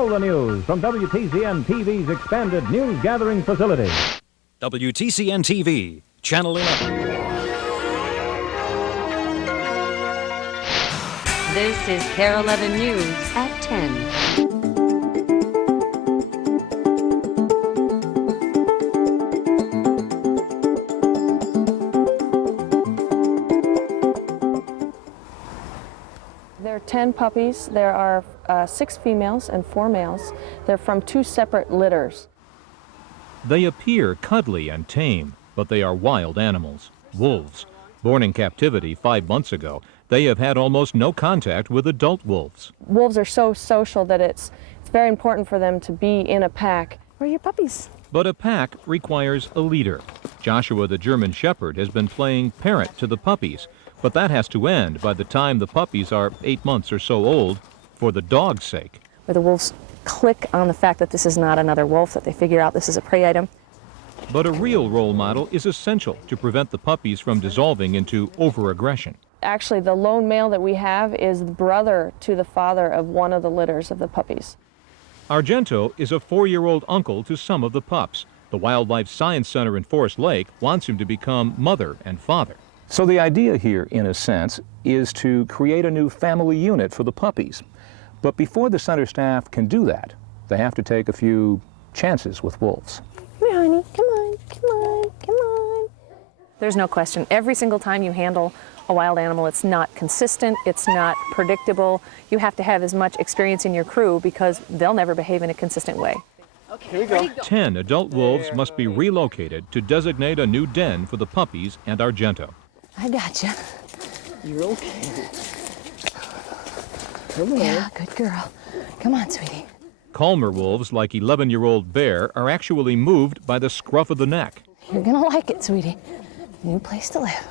all the news from WTCN TV's expanded news gathering facility. WTCN TV, Channel 11. This is KARE 11 News at 10. There are 10 puppies. There are 6 females and 4 males. They're from 2 separate litters. They appear cuddly and tame, but they are wild animals, wolves. Born in captivity 5 months ago, they have had almost no contact with adult wolves. Wolves are so social that it's very important for them to be in a pack. Where are your puppies? But a pack requires a leader. Joshua the German Shepherd has been playing parent to the puppies, but that has to end by the time the puppies are 8 months or so old, for the dog's sake. Where the wolves click on the fact that this is not another wolf, that they figure out this is a prey item. But a real role model is essential to prevent the puppies from dissolving into overaggression. Actually, the lone male that we have is the brother to the father of one of the litters of the puppies. Argento is a 4-year-old uncle to some of the pups. The Wildlife Science Center in Forest Lake wants him to become mother and father. So the idea here, in a sense, is to create a new family unit for the puppies. But before the center staff can do that, they have to take a few chances with wolves. Come here, honey. Come on, come on, come on. There's no question. Every single time you handle a wild animal, it's not consistent, it's not predictable. You have to have as much experience in your crew because they'll never behave in a consistent way. Okay, here we go. 10 adult wolves must be relocated to designate a new den for the puppies and Argento. I got you. You're okay. Come on. Yeah, good girl. Come on, sweetie. Calmer wolves, like 11-year-old Bear, are actually moved by the scruff of the neck. You're gonna like it, sweetie. New place to live.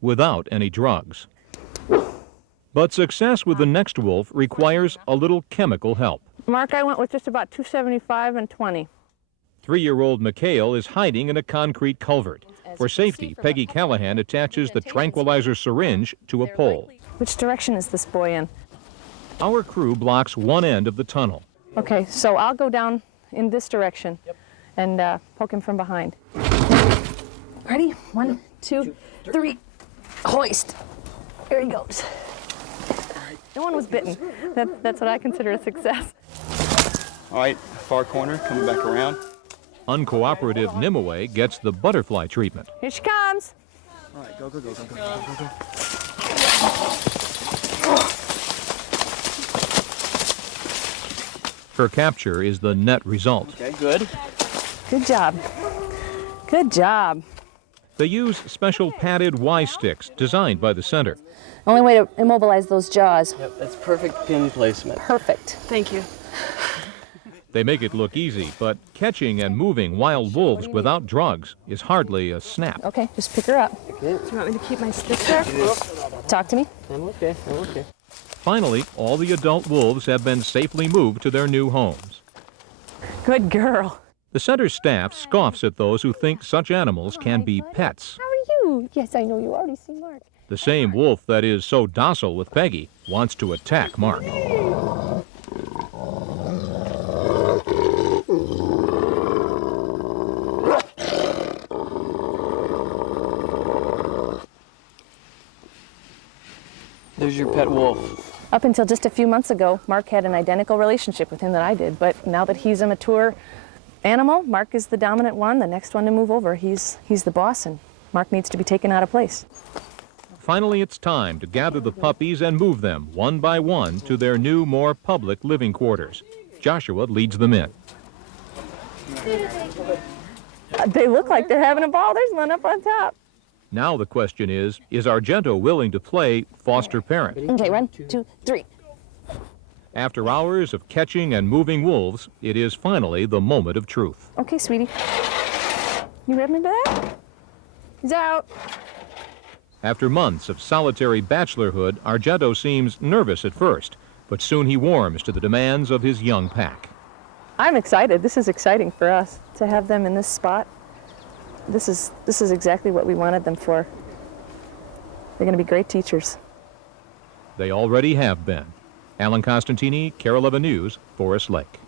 Without any drugs. But success with the next wolf requires a little chemical help. Mark, I went with just about 275 and 20. 3-year-old Mikhail is hiding in a concrete culvert. For safety, Peggy Callahan attaches the tranquilizer syringe to a pole. Which direction is this boy in? Our crew blocks one end of the tunnel. Okay, so I'll go down in this direction and poke him from behind. Ready? 1, 2, 3. Hoist. There he goes. No one was bitten. That's what I consider a success. All right, far corner, coming back around. Uncooperative Nimue gets the butterfly treatment. Here she comes. All right, go, go, go, go, go, go, go, go. Her capture is the net result. Okay, good. Good job. Good job. They use special padded Y-sticks designed by the center. Only way to immobilize those jaws. Yep, that's perfect pin placement. Perfect. Thank you. They make it look easy, but catching and moving wild wolves without drugs is hardly a snap. Okay, just pick her up. Okay. Do you want me to keep my stick there? Talk to me. I'm okay, I'm okay. Finally, all the adult wolves have been safely moved to their new homes. Good girl. The center staff scoffs at those who think such animals can be pets. How are you? Yes, I know you already see Mark. The same wolf that is so docile with Peggy wants to attack Mark. There's your pet wolf. Up until just a few months ago, Mark had an identical relationship with him that I did, but now that he's a mature animal, Mark is the dominant one, the next one to move over. He's the boss, and Mark needs to be taken out of place. Finally, it's time to gather the puppies and move them, one by one, to their new, more public living quarters. Joshua leads them in. They look like they're having a ball. There's one up on top. Now the question is Argento willing to play foster parent? Okay, 1, 2, 3. After hours of catching and moving wolves, it is finally the moment of truth. Okay, sweetie. You ready for that? He's out. After months of solitary bachelorhood, Argento seems nervous at first, but soon he warms to the demands of his young pack. I'm excited. This is exciting for us to have them in this spot. This is exactly what we wanted them for. They're going to be great teachers. They already have been. Alan Costantini, KARE 11 News, Forest Lake.